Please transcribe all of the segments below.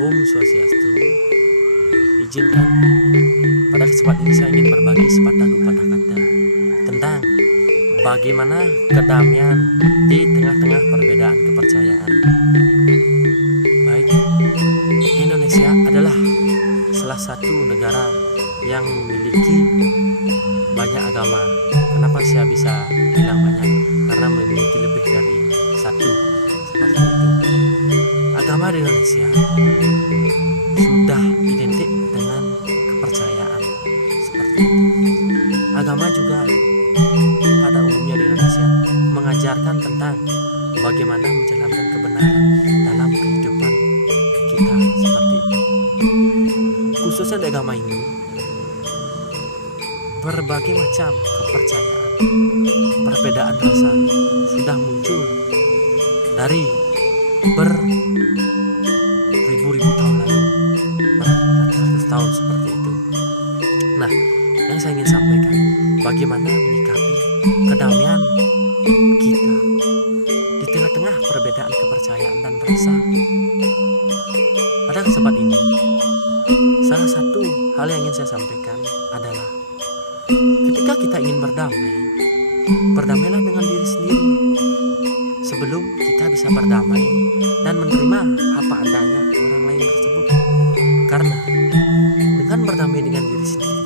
Om Swastiastu. Izinkan pada kesempatan ini saya ingin berbagi sepatah dua patah kata tentang bagaimana kedamaian di tengah-tengah perbedaan kepercayaan. Baik, Indonesia adalah salah satu negara yang memiliki banyak agama. Kenapa saya bisa bilang banyak? Karena memiliki lebih dari satu, seperti itu. Agama di Indonesia sudah identik dengan kepercayaan, seperti itu. Agama juga pada umumnya di Indonesia mengajarkan tentang bagaimana menjalankan kebenaran dalam kehidupan kita, seperti itu. Khususnya di agama ini berbagai macam kepercayaan, perbedaan rasa sudah muncul dari beribu-ribu tahun lalu, beratus tahun, seperti itu. Nah, yang saya ingin sampaikan, bagaimana menyikapi kedamaian kita di tengah-tengah perbedaan kepercayaan dan rasa. Pada kesempatan ini, salah satu hal yang ingin saya sampaikan adalah ketika kita ingin berdamailah dengan diri sendiri sebelum kita bisa berdamai dan menerima apa adanya orang lain tersebut. Karena dengan berdamai dengan diri sendiri,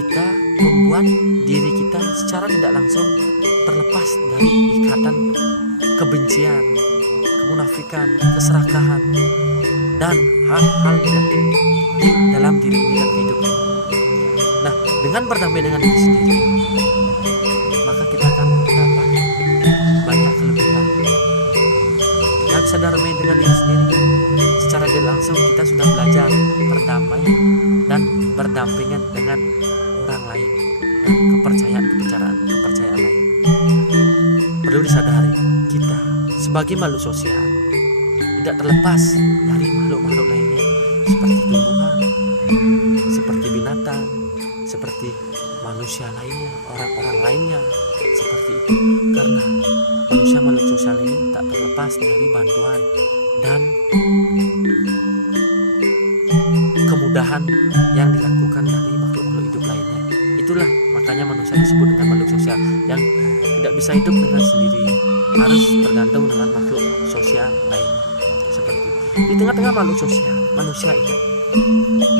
kita membuat diri kita secara tidak langsung terlepas dari ikatan kebencian, kemunafikan, keserakahan, dan hal-hal negatif di dalam diri ini dan hidup. Nah, dengan berdamai dengan diri sendiri, maka kita akan mendapat banyak kelebihan. Kita bisa berdamai dengan diri sendiri, secara tidak langsung kita sudah belajar berdamai dan berdampingan dengan orang lain dan kepercayaan lain. Perlu disadari, kita sebagai makhluk sosial tidak terlepas dari makhluk-makhluk lainnya, seperti tumbuhan, seperti binatang, seperti manusia lainnya, orang-orang lainnya, seperti itu. Karena manusia makhluk sosial ini tak terlepas dari bantuan dan kemudahan yang dilakukan dari makhluk-makhluk hidup lainnya. Itulah makanya manusia disebut dengan makhluk sosial yang tidak bisa hidup dengan sendiri, harus tergantung dengan makhluk sosial lainnya. Seperti itu. Di tengah-tengah makhluk sosial, manusia itu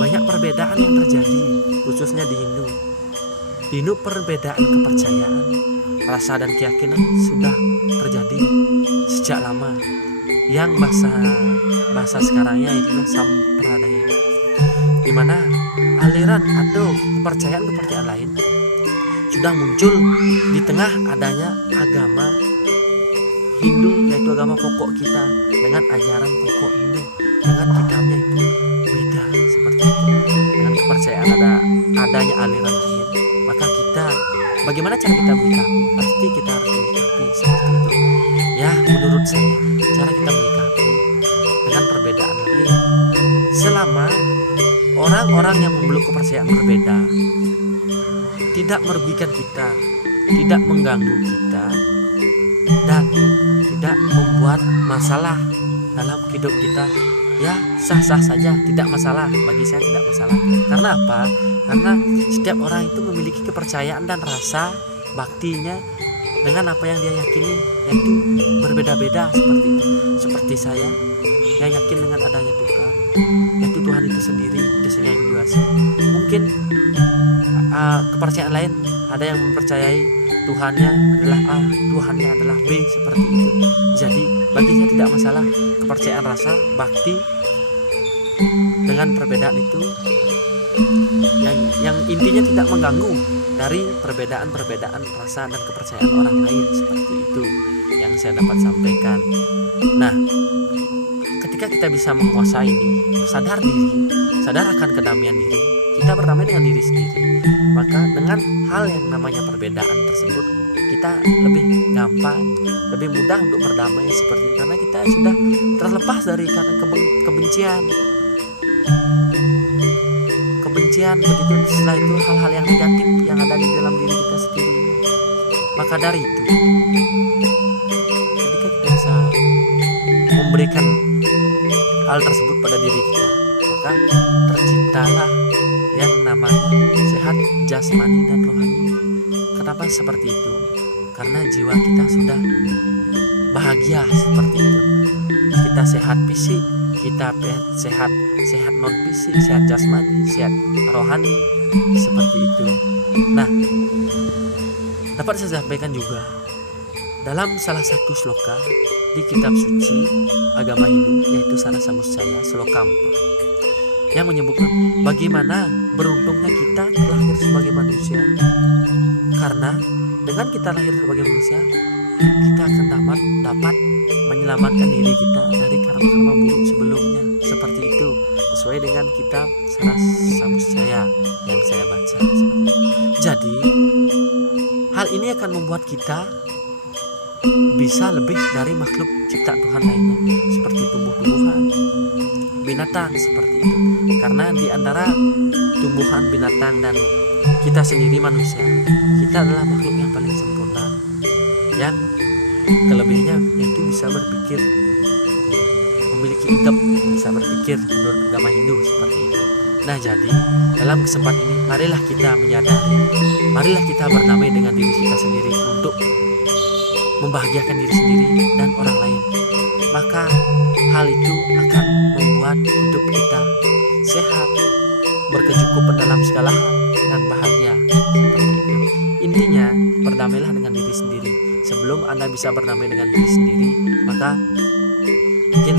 banyak perbedaan yang terjadi, khususnya di Hindu. Di Hindu perbedaan kepercayaan, rasa dan keyakinan sudah terjadi sejak lama. Yang bahasa sekarangnya itu sampradaya, di mana aliran atau kepercayaan lain sudah muncul di tengah adanya agama Hindu, yaitu agama pokok kita, dengan ajaran pokok Hindu, dengan kitabnya itu beda, seperti itu. Dengan kepercayaan adanya aliran lain, maka kita, bagaimana cara kita menyikapi? Pasti kita harus menyikapi seperti itu. Ya, menurut saya, cara kita menyikapi dengan perbedaan lain, selama orang-orang yang memeluk kepercayaan berbeda tidak merugikan kita, tidak mengganggu kita, dan tidak membuat masalah dalam hidup kita, ya sah-sah saja, tidak masalah. Bagi saya tidak masalah. Karena apa? Karena setiap orang itu memiliki kepercayaan dan rasa baktinya dengan apa yang dia yakini, yaitu berbeda-beda, seperti itu. Seperti saya yang yakin dengan adanya Tuhan, yaitu Tuhan itu sendiri, desanya yang dewasa. Mungkin kepercayaan lain ada yang mempercayai Tuhannya adalah A, Tuhannya adalah B, seperti itu. Jadi baginya tidak masalah kepercayaan rasa bakti dengan perbedaan itu yang intinya tidak mengganggu dari perbedaan rasa dan kepercayaan orang lain, seperti itu yang saya dapat sampaikan. Nah, ketika kita bisa menguasai ini, sadar akan kedamaian diri, kita berdamai dengan diri sendiri, maka dengan hal yang namanya perbedaan tersebut kita lebih gampang, lebih mudah untuk berdamai, seperti itu. Karena kita sudah terlepas dari kebencian, begitu. Setelah itu hal-hal yang negatif yang ada di dalam diri kita sendiri. Maka dari itu, ketika kita bisa memberikan hal tersebut pada diri kita, maka terciptalah yang namanya sehat jasmani dan rohani. Kenapa seperti itu? Karena jiwa kita sudah bahagia seperti itu. Kita sehat fisik, kita sehat non fisik, sehat jasmani, sehat rohani, seperti itu. Nah, dapat saya sampaikan juga dalam salah satu sloka di kitab suci agama Hindu, yaitu Sara Samusaya sloka 4, yang menyebutkan bagaimana beruntungnya kita terlahir sebagai manusia, karena dengan kita lahir sebagai manusia, kita akan dapat menyelamatkan diri kita dari karma-karma buruk sebelumnya. Seperti itu, sesuai dengan kitab Sara Samusaya yang saya baca. Jadi, hal ini akan membuat kita bisa lebih dari makhluk ciptaan Tuhan lainnya, seperti tumbuh-tumbuhan, binatang, seperti itu. Karena di antara tumbuhan, binatang, dan kita sendiri manusia, kita adalah makhluk yang paling sempurna, yang kelebihannya itu bisa berpikir, memiliki idep, bisa berpikir menurut agama Hindu, seperti itu. Nah, jadi dalam kesempatan ini marilah kita menyadari, marilah kita berdamai dengan diri kita sendiri untuk membahagiakan diri sendiri dan orang lain. Maka hal itu akan membuat hidup kita sehat, berkecukupan dalam segala hal, dan bahagia, seperti itu. Intinya, berdamailah dengan diri sendiri. Sebelum Anda bisa berdamai dengan diri sendiri, maka mungkin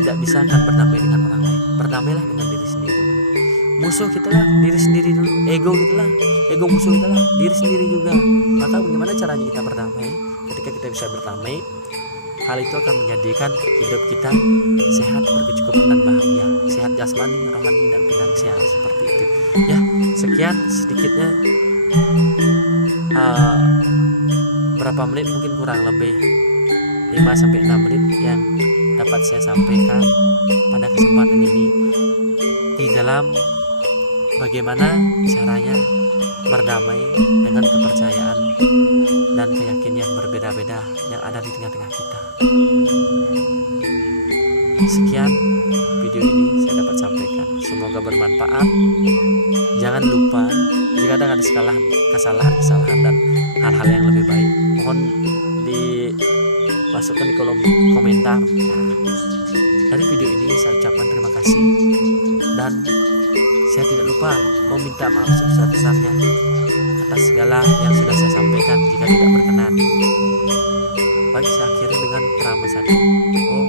tidak bisa akan berdamai dengan orang lain. Berdamailah dengan diri sendiri. Musuh kita lah diri sendiri dulu, ego kita lah, ego musuh kita lah diri sendiri juga. Maka bagaimana caranya kita berdamai? Ketika kita bisa berdamai, hal itu akan menjadikan hidup kita sehat, berkecukupan, dan bahagia, sehat jasmani, rohani, dan finansial, seperti itu. Ya, sekian sedikitnya, berapa menit, mungkin kurang lebih 5-6 menit yang dapat saya sampaikan pada kesempatan ini di dalam bagaimana caranya berdamai dengan kepercayaan dan keyakinan yang berbeda-beda yang ada di tengah-tengah kita. Sekian video ini saya dapat sampaikan, semoga bermanfaat. Jangan lupa jika ada kesalahan dan hal-hal yang lebih baik, mohon dimasukkan di kolom komentar. Dari video ini saya ucapkan terima kasih, dan saya tidak lupa meminta maaf sebesar-besarnya atas segala yang sudah saya sampaikan jika tidak berkenan. Baik, saya akhiri dengan pramasada. Om